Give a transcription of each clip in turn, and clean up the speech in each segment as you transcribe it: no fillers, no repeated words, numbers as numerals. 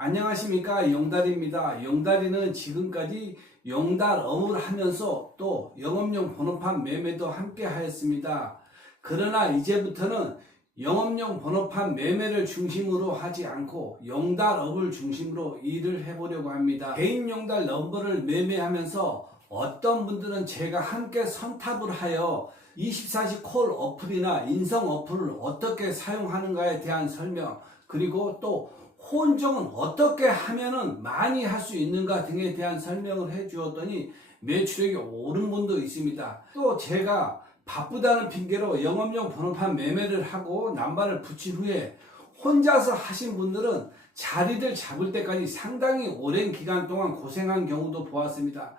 안녕하십니까, 영달입니다. 영달이는 지금까지 영달업을 하면서 또 영업용 번호판 매매도 함께 하였습니다. 그러나 이제부터는 영업용 번호판 매매를 중심으로 하지 않고 영달업을 중심으로 일을 해보려고 합니다. 개인 영달 넘버를 매매하면서 어떤 분들은 제가 함께 선탑을 하여 24시 콜 어플이나 인성 어플을 어떻게 사용하는가에 대한 설명, 그리고 또 혼종은 어떻게 하면은 많이 할 수 있는가 등에 대한 설명을 해 주었더니 매출액이 오른 분도 있습니다. 또 제가 바쁘다는 핑계로 영업용 번호판 매매를 하고 남발을 붙인 후에 혼자서 하신 분들은 자리를 잡을 때까지 상당히 오랜 기간 동안 고생한 경우도 보았습니다.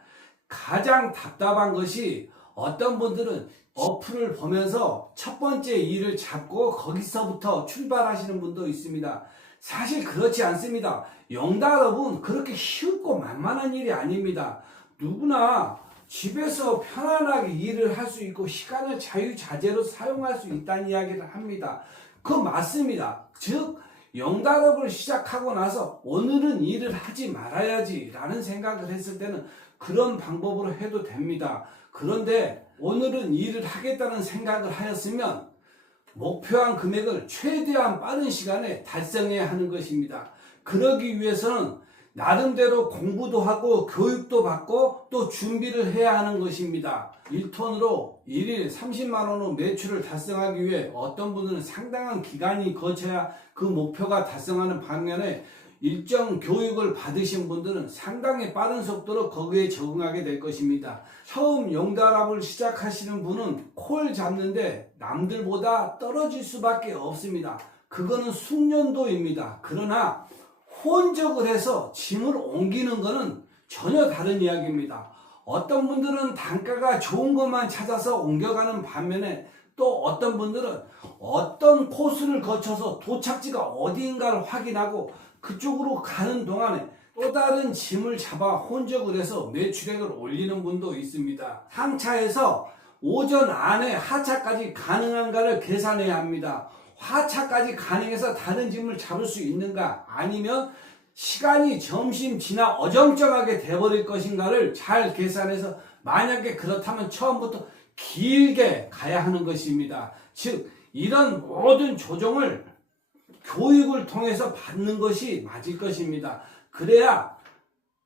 가장 답답한 것이 어떤 분들은 어플을 보면서 첫 번째 일을 잡고 거기서부터 출발하시는 분도 있습니다. 사실 그렇지 않습니다. 영달업은 그렇게 쉽고 만만한 일이 아닙니다. 누구나 집에서 편안하게 일을 할 수 있고 시간을 자유자재로 사용할 수 있다는 이야기를 합니다. 그거 맞습니다. 즉 영달업을 시작하고 나서 오늘은 일을 하지 말아야지 라는 생각을 했을 때는 그런 방법으로 해도 됩니다. 그런데 오늘은 일을 하겠다는 생각을 하였으면 목표한 금액을 최대한 빠른 시간에 달성해야 하는 것입니다. 그러기 위해서는 나름대로 공부도 하고 교육도 받고 또 준비를 해야 하는 것입니다. 1톤으로 1일 30만원의 매출을 달성하기 위해 어떤 분들은 상당한 기간이 거쳐야 그 목표가 달성하는 반면에 일정 교육을 받으신 분들은 상당히 빠른 속도로 거기에 적응하게 될 것입니다. 처음 영달업을 시작하시는 분은 콜 잡는데 남들보다 떨어질 수밖에 없습니다. 그거는 숙련도입니다. 그러나 혼적을 해서 짐을 옮기는 것은 전혀 다른 이야기입니다. 어떤 분들은 단가가 좋은 것만 찾아서 옮겨가는 반면에 또 어떤 분들은 어떤 코스를 거쳐서 도착지가 어디인가를 확인하고 그쪽으로 가는 동안에 또 다른 짐을 잡아 혼적을 해서 매출액을 올리는 분도 있습니다. 상차에서 오전 안에 하차까지 가능한가를 계산해야 합니다. 하차까지 가능해서 다른 짐을 잡을 수 있는가, 아니면 시간이 점심 지나 어정쩡하게 돼버릴 것인가를 잘 계산해서, 만약에 그렇다면 처음부터 길게 가야 하는 것입니다. 즉 이런 모든 조정을 교육을 통해서 받는 것이 맞을 것입니다. 그래야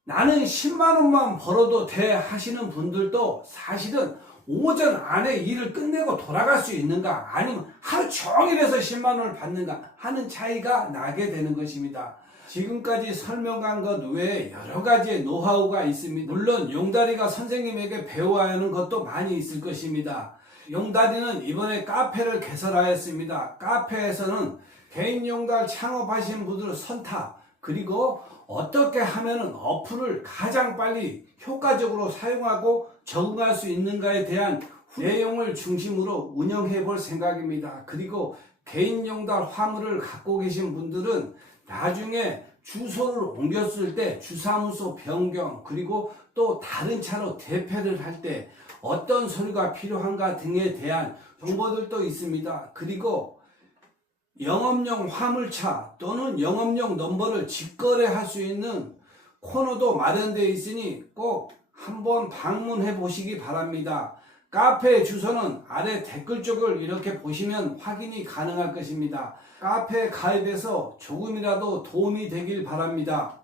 나는 10만원만 벌어도 돼 하시는 분들도 사실은 오전 안에 일을 끝내고 돌아갈 수 있는가, 아니면 하루 종일 해서 10만원을 받는가 하는 차이가 나게 되는 것입니다. 지금까지 설명한 것 외에 여러 가지의 노하우가 있습니다. 물론 용다리가 선생님에게 배워야 하는 것도 많이 있을 것입니다. 용다리는 이번에 카페를 개설하였습니다. 카페에서는 개인 용달 창업하시는 분들은 선탑, 그리고 어떻게 하면 어플을 가장 빨리 효과적으로 사용하고 적응할 수 있는가에 대한 내용을 중심으로 운영해 볼 생각입니다. 그리고 개인 용달 화물을 갖고 계신 분들은 나중에 주소를 옮겼을 때 주사무소 변경, 그리고 또 다른 차로 대패를 할 때 어떤 서류가 필요한가 등에 대한 정보들도 있습니다. 그리고 영업용 화물차 또는 영업용 넘버를 직거래할 수 있는 코너도 마련되어 있으니 꼭 한번 방문해 보시기 바랍니다. 카페 주소는 아래 댓글 쪽을 이렇게 보시면 확인이 가능할 것입니다. 카페 가입해서 조금이라도 도움이 되길 바랍니다.